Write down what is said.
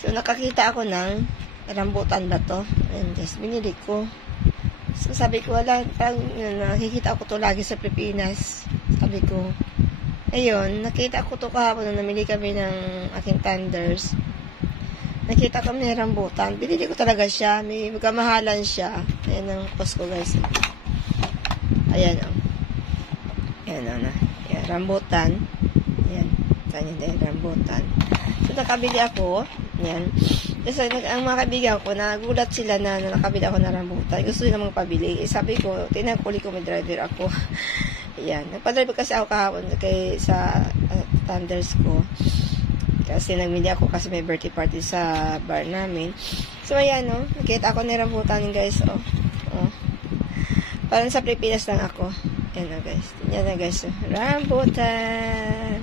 So, nakakita ako ng rambutan ba to? Ayan guys, binili ko. So, sabi ko, wala, parang nakikita ko to lagi sa Pilipinas. Sabi ko, ayun, nakita ko to kahapon nung namili kami ng aking tenders. Nakita kami ng rambutan. Binili ko talaga siya. May kamahalan siya. Ayan ang post ko guys. Ayan o. Ayan o na. Ayan, rambutan. Ayan. Saan yun din, rambutan. So, nakabili ako. Ayan. Kasi ang mga kaibigan ko, nagulat sila na nakabili ako ng rambutan. Gusto nila magpabili. Sabi ko, tinakuli ko, may driver ako. Ayan. Nagpa-drive kasi ako kahapon sa tenders ko. Kasi nagmili ako kasi may birthday party sa bar namin. So, ayan, no. Nakita ako ni rambutan, guys, oh. Parang sa Pilipinas lang ako. Ayan, guys. Yan na, guys. Rambutan.